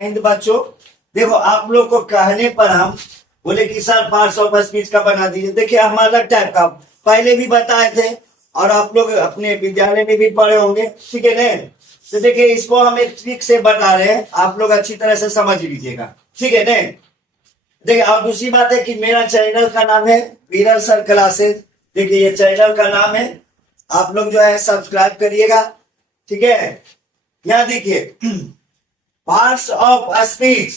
हिंद बच्चों, देखो आप लोग को कहने पर हम बोले कि सर पार्ट्स ऑफ स्पीच का बना दीजिए। देखिए हम अलग टाइप का पहले भी बताए थे और आप लोग अपने विद्यालय में भी पढ़े होंगे, ठीक है ना। तो देखिए इसको हम एक ट्रिक से बता रहे हैं, आप लोग अच्छी तरह से समझ लीजिएगा, ठीक है ना। देखिए और दूसरी बात है कि मेरा चैनल का नाम है विरल सर क्लासेस। देखिए ये चैनल का नाम है, आप लोग जो है सब्सक्राइब करिएगा, ठीक है। यहाँ देखिए पार्ट्स ऑफ स्पीच,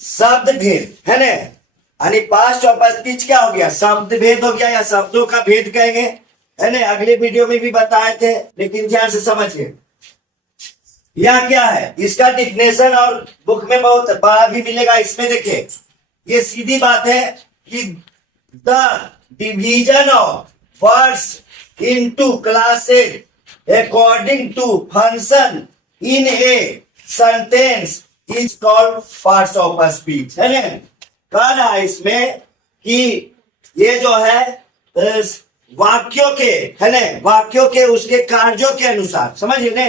शब्द भेद है ना, यानी पार्ट्स ऑफ स्पीच क्या हो गया, शब्द भेद हो गया या शब्दों का भेद कहेंगे, है ना। अगले वीडियो में भी बताए थे, लेकिन ध्यान से समझिए यह क्या है। इसका डिफिनेशन और बुक में बहुत बड़ा भी मिलेगा। इसमें देखिए ये सीधी बात है कि the division of words into classes according to function in a sentence is called parts of speech, है ना। कह रहा है इसमें कि ये जो है वाक्यों के, है ना, वाक्यों के उसके कार्यों के अनुसार, समझिए ना,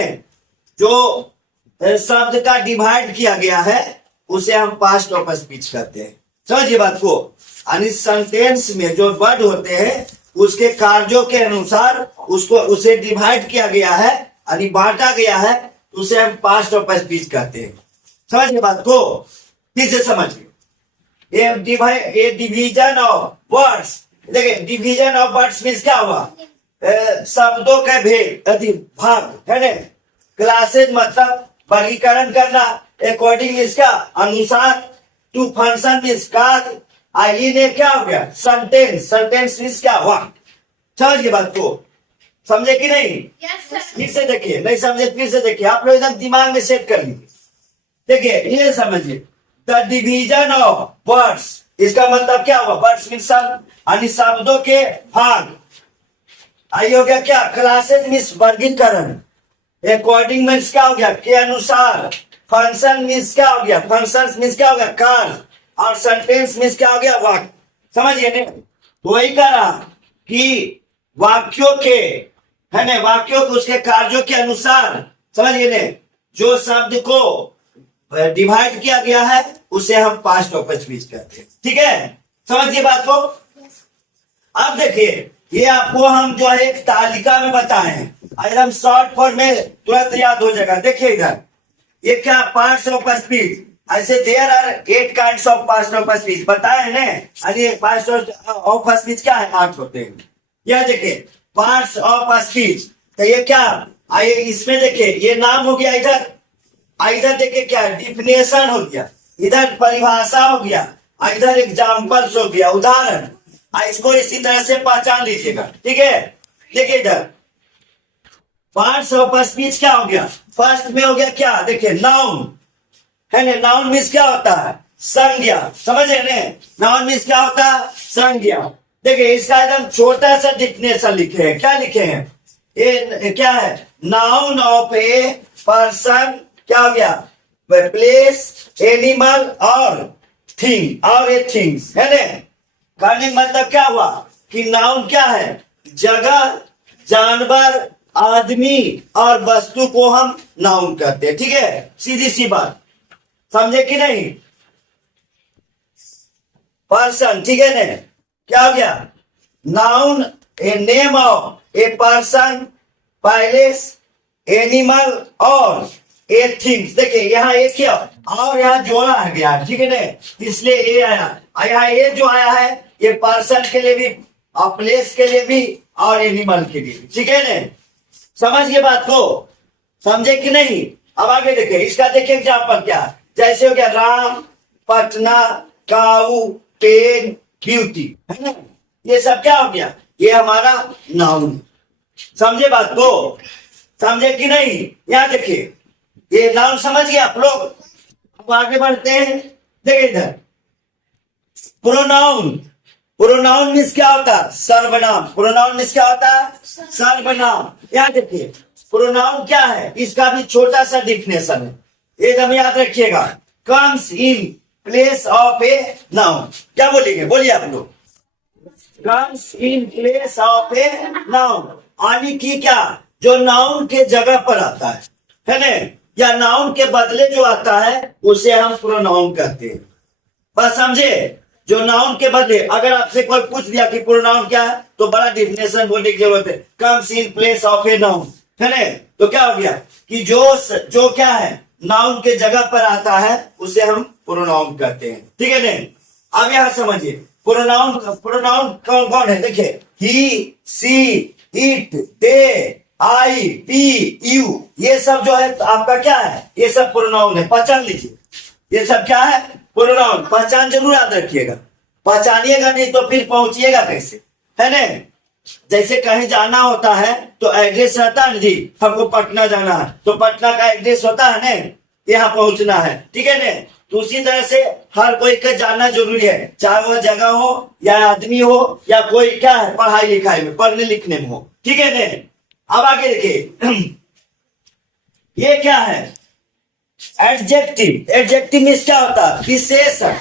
जो शब्द का डिवाइड किया गया है उसे हम पार्ट्स ऑफ स्पीच कहते हैं। समझिए बात को, यानी सेंटेंस में जो वर्ड होते हैं उसके कार्यों के अनुसार उसे डिवाइड किया गया है, यानी बांटा गया है, उसे हम पार्ट्स ऑफ स्पीच कहते हैं। समझिए बात को, ठीक से समझिए। ये डिवीजन ऑफ वर्ड्स, देखिए डिवीजन ऑफ वर्ड्स मीन्स क्या हुआ, शब्दों का भेद भाग, है ना। क्लासेस मतलब वर्गीकरण करना, अकॉर्डिंग इसका अनुसार, टू फंक्शन मीन्स कार्य, ने क्या हो गया सेंटेंस, सेंटेंस मीन्स क्या हुआ। समझिए बात को, समझे कि नहीं। फिर से देखिए, नहीं समझे फिर से देखिए, आप लोग एकदम दिमाग में सेट कर लीजिए। देखिए ये समझिए, द डिवीजन ऑफ वर्ड्स, इसका मतलब क्या हुआ, वर्ड्स मीन्स शब्द, यानी शब्दों के भाग। आई हो गया क्या, क्लासेस मीन्स वर्गीकरण, अकॉर्डिंग मीन्स क्या हो गया के अनुसार, फंक्शन मीन्स क्या हो गया, फंक्शन मीन्स क्या हो गया कार्य, और सेंटेंस मीन्स क्या हो गया वाक्य। समझिए ने, वही कहा कि वाक्यों के, है ना, वाक्यों को उसके कार्यों के अनुसार, समझिए ने, जो शब्द को डिवाइड किया गया है उसे हम पार्ट्स ऑफ स्पीच कहते हैं, ठीक है। समझिए बात को। अब देखिए ये आपको हम जो है एक तालिका में बताए हैं, एकदम शॉर्ट फॉर्म में तुरंत याद हो जाएगा। देखिए इधर ये क्या पार्ट्स ऑफ स्पीच, ऐसे there are 8 kinds of parts of speech बताए हैं ना। अरे पार्ट्स ऑफ स्पीच क्या है, 8 होते हैं। यह देखिए पार्ट्स ऑफ स्पीच, तो ये क्या, आइए इसमें देखिए ये नाम हो गया, इधर देखिए क्या डिफिनेशन हो गया, इधर परिभाषा हो गया, इधर एग्जाम्पल्स हो गया, उदाहरण। इसको इसी तरह से पहचान लीजिएगा, ठीक है। देखिए इधर पार्ट्स ऑफ स्पीच क्या हो गया, फर्स्ट में हो गया क्या, देखिए नाउन, है ना। नाउन मीन्स क्या होता है, संज्ञा, समझे ने। नाउन मीन्स क्या होता है, संज्ञा। देखिए इसका एकदम छोटा सा डिफिनेशन लिखे हैं, क्या लिखे हैं, ये क्या है, नाउन ऑफ ए पर्सन, क्या हो गया, प्लेस, एनिमल और थिंग, और ए थिंग्स, है ना। कहने का मतलब क्या हुआ कि नाउन क्या है, जगह, जानवर, आदमी और वस्तु को हम नाउन कहते हैं, ठीक है। सीधी सी बात, समझे कि नहीं। पर्सन, ठीक है ना, क्या हो गया, noun a name of a person, palace, animal और ए थिंग्स। देखिए यहाँ एक क्या और यहाँ जोड़ा है गया, ठीक है ना, इसलिए ए आया। यहाँ ए जो आया है ये पर्सन के लिए भी और प्लेस के लिए भी और एनिमल के लिए भी, ठीक है ना। समझिए बात को, समझे कि नहीं। अब आगे देखिए, इसका देखिए एग्जाम्पल क्या, जैसे हो गया राम, पटना, काऊ, पेन, ब्यूटी, है ना। ये सब क्या हो गया, ये हमारा नाउन। समझे बात को, समझे कि नहीं। यहाँ देखिए ये नाउन समझ गए आप लोग। अब आगे बढ़ते हैं, देखिए इधर प्रोनाउन, प्रोनाउन मीन्स क्या होता है, सर्वनाम। प्रोनाउन मीन्स क्या होता है, सर्वनाम। यहाँ देखिए प्रोनाउन क्या है, इसका भी छोटा सा डिफिनेशन है, एकदम याद रखिएगा। Comes in place of a noun, क्या बोलेंगे, बोलिए आप लोग। Comes in place of a noun, यानी कि क्या, जो नाउन के जगह पर आता है ना। या नाउन के बदले जो आता है उसे हम प्रोनाउन कहते हैं। बस समझे? जो नाउन के बदले, अगर आपसे कोई पूछ दिया कि प्रोनाउन क्या है तो बड़ा डिफिनेशन बोलने की जरूरत है। Comes in place of a noun, है ना? तो क्या हो गया कि जो क्या है नाउन के जगह पर आता है उसे हम प्रोनाउन कहते हैं। ठीक है नहीं? अब यहां समझिए प्रोनाउन प्रोनाउन कौन कौन है। देखिए he, she, it, they, I, we, you, ये सब जो है तो आपका क्या है, ये सब प्रोनाउन है। पहचान लीजिए, ये सब क्या है, प्रोनाउन। पहचान जरूर याद रखिएगा, पहचानिएगा नहीं तो फिर पहुंचिएगा कैसे, है ना? जैसे कहीं जाना होता है तो एड्रेस रहता है जी, हमको पटना जाना है तो पटना का एड्रेस होता है ना, यहाँ पहुंचना है। ठीक है ना? तो उसी तरह से हर कोई का जानना जरूरी है, चाहे वह जगह हो या आदमी हो या कोई क्या है पढ़ाई लिखाई में, पढ़ने लिखने में हो। ठीक है ना? अब आगे देखिए ये क्या है, एडजेक्टिव। एडजेक्टिव मीन्स क्या होता है, विशेषण।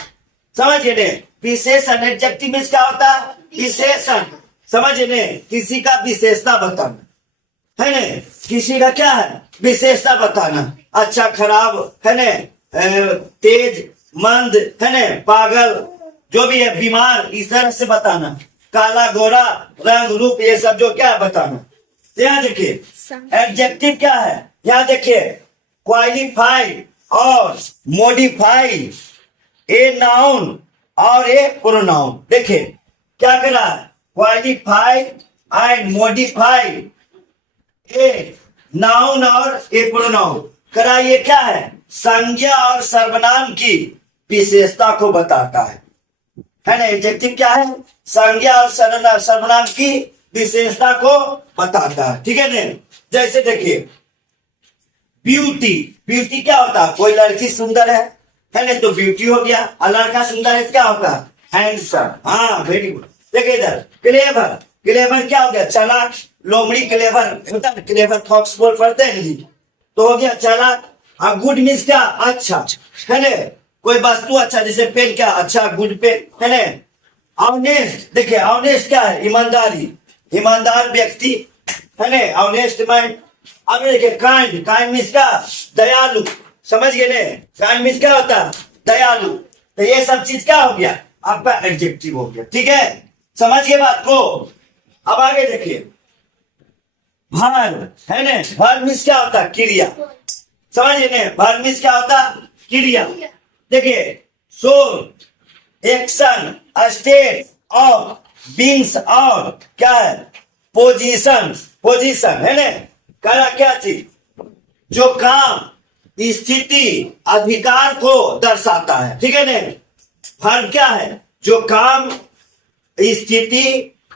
समझिए ने, विशेषण। एडजेक्टिव मीन्स क्या होता है, विशेषण। समझिए ने, किसी का विशेषता बताना, है ना? किसी का क्या है, विशेषता बताना, अच्छा खराब, है ना, तेज मंद, है ना, पागल, जो भी है, बीमार, इस तरह से बताना। काला गोरा, रंग रूप, ये सब जो क्या है बताना। यहाँ देखिए एडजेक्टिव क्या है, यहाँ देखिए क्वालिफाई और मॉडिफाई ए नाउन और ए प्रोनाउन। देखिए क्या करा, qualify and modify a noun और ए प्रोनाउन करा। ये क्या है, संज्ञा और सर्वनाम की विशेषता को बताता है ना? एडजेक्टिव क्या है, संज्ञा और सर्वनाम की विशेषता को बताता है। ठीक है ना? जैसे देखिए ब्यूटी। ब्यूटी क्या होता है, कोई लड़की सुंदर है ना, तो ब्यूटी हो गया। और लड़का सुंदर है क्या होता है, हैंडसम। हाँ वेरी गुड। देखिए इधर क्लेवर। क्लेवर क्या हो गया, चालाक। लोमड़ी क्लेवर होता है, क्लेवर फॉक्स बोल पढ़ते हैं जी, तो हो गया चालाक। और गुड मीन्स क्या, अच्छा, है ना? कोई वस्तु अच्छा, जैसे पेन क्या अच्छा, गुड पेन, है ना? ऑनेस्ट। देखिए ऑनेस्ट क्या है, ईमानदारी, ईमानदार व्यक्ति, है ना, ऑनेस्ट माइंड। अब देखिए काइंड। काइंड मीन्स क्या, दयालु। समझ गए ने, काइंड मीन्स क्या होता है, दयालु। तो ये सब चीज क्या हो गया, आपका एडजेक्टिव हो गया। ठीक है, समझ गए बात को? अब आगे देखिए वर्ब, है ना? वर्ब मीन्स क्या होता है, क्रिया। समझिए ने, वर्ब मीन्स क्या होता है, क्रिया। देखिए सो, एक्शन, स्टेट ऑफ बींग्स और क्या है, पोजीशन। पोजीशन है ना, करा क्या चीज, जो काम, स्थिति, अधिकार को दर्शाता है। ठीक है ना? वर्ब क्या है, जो काम, स्थिति,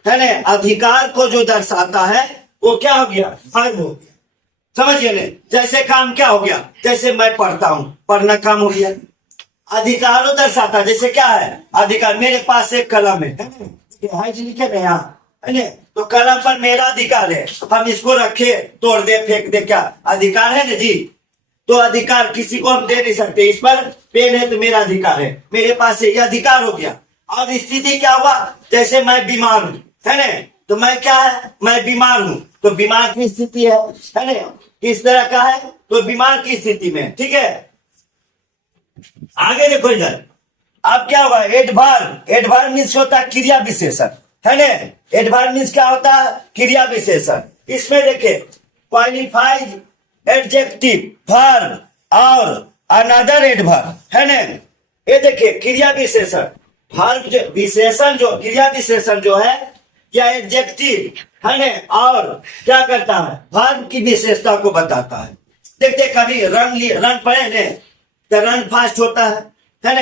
है ना, अधिकार को जो दर्शाता है वो क्या हो गया, वर्ब हो गया। समझिए ने, जैसे काम क्या हो गया, जैसे मैं पढ़ता हूं, पढ़ना काम हो गया। अधिकारों दर्शाता, जैसे क्या है, अधिकार, मेरे पास एक कलम है ना, लिखे ना यहाँ, है ना, तो कलम पर मेरा अधिकार है, हम इसको रखे, तोड़ दे, फेंक दे, क्या अधिकार है ना जी? तो अधिकार किसी को हम दे नहीं सकते। इस पर पेन है तो मेरा अधिकार है, मेरे पास है, ये अधिकार हो गया। और स्थिति क्या हुआ, जैसे मैं बीमार हूं, है ना, तो मैं क्या है, मैं बीमार हूं, तो बीमार की स्थिति है ना, किस तरह का है, तो बीमार की स्थिति में। ठीक है, आगे देखो इधर। अब क्या होगा, एडवर्ब। एडवर्ब मीन्स होता है क्रिया विशेषण, है ना? एडवर्ब मीन्स क्या होता है, क्रिया विशेषण। इसमें देखिए क्वालिफाइड, एडजेक्टिव, वर्ब और अनदर एडवर्ब, है ना? ये देखिए क्रिया विशेषण, वर्ब जो विशेषण, जो क्रिया विशेषण जो है या एडजेक्टिव, है ना, और क्या करता है, वर्ब की विशेषता को बताता है। देखते कभी रन पड़े ने, तो रन फास्ट होता है ना,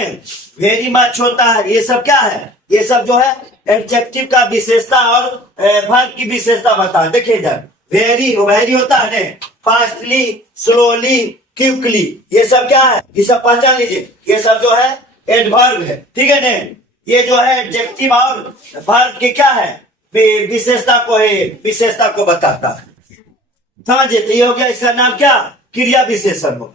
वेरी मच होता है, ये सब क्या है, ये सब जो है एडजेक्टिव का विशेषता और वर्ब की विशेषता बता है। देखिए इधर वेरी, वेरी होता है ना, फास्टली, स्लोली, क्विकली, ये सब क्या है, ये सब पहचान लीजिए, ये सब जो है एडवर्ब है। ठीक है ना? ये जो है एडजेक्टिव और वर्ब की क्या है, विशेषता को है, विशेषता को बताता है। समझिए, तो ये हो गया, इसका नाम क्या, क्रिया विशेषण हो।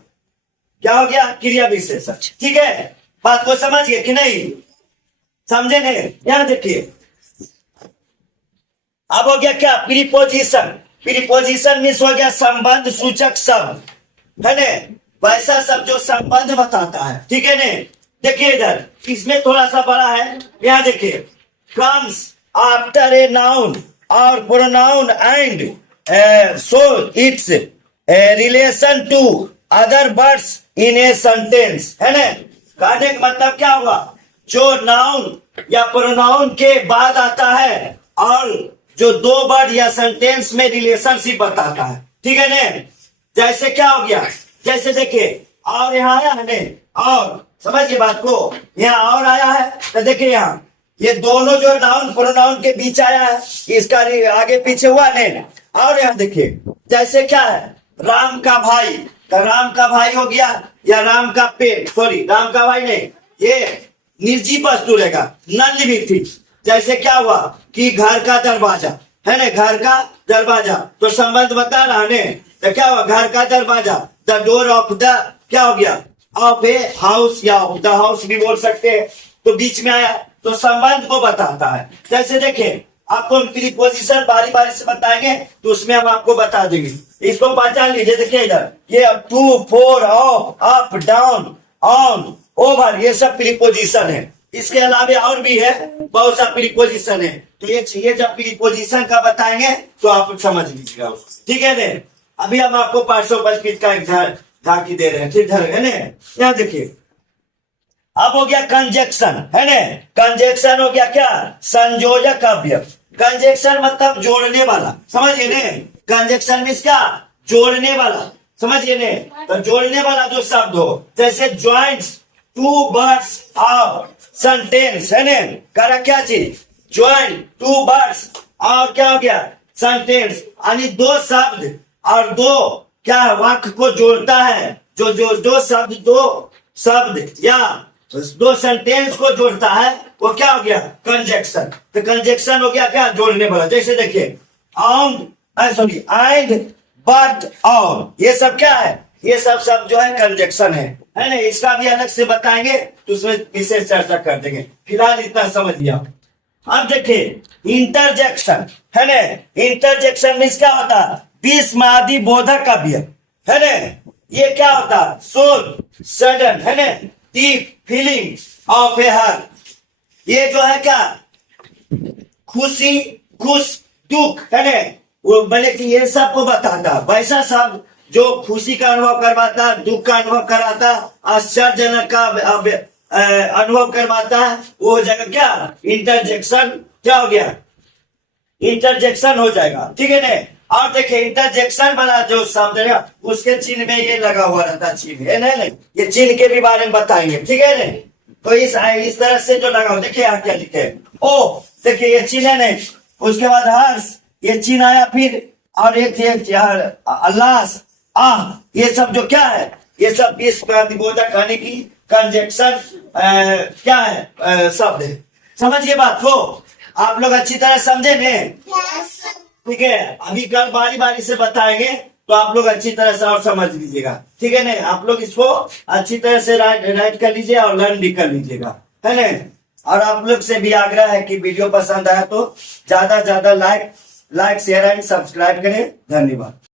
क्या हो गया, क्रिया विशेषण। ठीक है, बात को समझ गए कि नहीं, समझे नहीं? यहां देखिए अब हो गया क्या, प्रीपोजिशन। प्रीपोजिशन मीन्स हो गया संबंध सूचक शब्द, है ना, वैसा सब जो संबंध बताता है, ठीक है ना। देखिए इधर इसमें थोड़ा सा बड़ा है, यहाँ देखिए, comes after a noun or pronoun and so its relation to other words in a sentence, है ना। कहने का मतलब क्या होगा, जो नाउन या प्रोनाउन के बाद आता है और जो दो वर्ड या सेंटेंस में रिलेशनशिप बताता है, ठीक है ना। जैसे क्या हो गया, जैसे देखिए और यहाँ आया है ना, और समझिए बात को, यहाँ और आया है तो देखिए यहाँ ये दोनों जो नाउन प्रोनाउन के बीच आया है, इसका आगे पीछे हुआ नहीं। और यहाँ देखिए जैसे क्या है, राम का भाई, तो राम का भाई हो गया, या राम का पेड़, सॉरी राम का भाई नहीं, ये निर्जीव वस्तु रहेगा, नॉन लिविंग थिंग। जैसे क्या हुआ कि घर का दरवाजा, है ना, घर का दरवाजा, तो संबंध बता रहा है, तो क्या हुआ, घर का दरवाजा, द डोर ऑफ द, क्या हो गया, ऑफ ए हाउस, या ऑफ द हाउस भी बोल सकते हैं, तो बीच में आया तो संबंध को बताता है। जैसे देखिए आपको हम प्रीपोजिशन बारी बारी से बताएंगे, तो उसमें हम आपको बता देंगे, इसको पहचान लीजिए। देखिए इधर ये to, for, of, up, down, on, over, ये सब प्रीपोजिशन है। इसके अलावा और भी है, बहुत सा प्रीपोजिशन है, तो ये जब प्रीपोजिशन का बताएंगे तो आप समझ लीजिएगा, ठीक है ना। अभी हम आपको 525 का एक झांकी दे रहे हैं, ठीक है ना। यहाँ देखिए अब हो गया कंजक्शन, है ना। कंजक्शन हो गया क्या, संयोजक अवयव। कंजक्शन मतलब जोड़ने वाला, समझिए ने, कंजक्शन मीन्स क्या, जोड़ने वाला, समझिए ने। तो जोड़ने वाला जो शब्द हो, जैसे joints to words of sentence, है ना, करा क्या चीज, ज्वाइंट टू वर्ड्स, और क्या हो गया, सेंटेंस, यानी दो शब्द और दो क्या वाक्य को जोड़ता है, जो जो दो शब्द या दो सेंटेंस को जोड़ता है, वो क्या हो गया, कंजक्शन। तो कंजक्शन हो गया क्या, जोड़ने वाला। जैसे देखिए ऑन, सॉरी एंड, बट, और, ये सब क्या है, ये सब शब्द जो है कंजक्शन है ना। इसका भी अलग से बताएंगे, तो उसमें विशेष चर्चा कर देंगे, फिलहाल इतना समझ लिया। अब देखिए इंटरजेक्शन, है ना। इंटरजेक्शन मीन्स क्या होता है, विस्मादि बोधक अवयव, है ना। ये क्या होता है, सोल, सडन, है ना, deep feeling of A heart. ये जो है क्या, खुशी, खुश, दुख, है ना, वो मैंने कि ये सब को बताता, वैसा सब जो खुशी का अनुभव करवाता, दुख का अनुभव कराता, आश्चर्यजनक का अनुभव करवाता है, वो हो जाएगा क्या, इंटरजेक्शन। क्या हो गया, इंटरजेक्शन हो जाएगा, ठीक है ना। और देखिए इंटरजेक्शन वाला जो शब्द है उसके चिन्ह में ये लगा हुआ रहता चिन्ह, है ना, ये चिन्ह के भी बारे में बताएंगे, ठीक है ना। तो इस तरह से जो लगा हुआ, देखिए यहाँ क्या लिखे, ओ देखिए ये चिन्ह है ना, उसके बाद हर्ष, ये चिन्ह आया, फिर और एक अल्लाह, ये सब जो क्या है, ये सब इस प्रतिबोधक कहने की कंजक्शन क्या है, शब्द है। समझिए बात को, आप लोग अच्छी तरह समझे ने, ठीक है। अभी कल बारी बारी से बताएंगे, तो आप लोग अच्छी तरह से और समझ लीजिएगा, ठीक है ना। आप लोग इसको अच्छी तरह से राइट कर लीजिए और लर्न भी कर लीजिएगा, है ना। और आप लोग से भी आग्रह है कि वीडियो पसंद आया तो ज्यादा लाइक शेयर एंड सब्सक्राइब करें। धन्यवाद।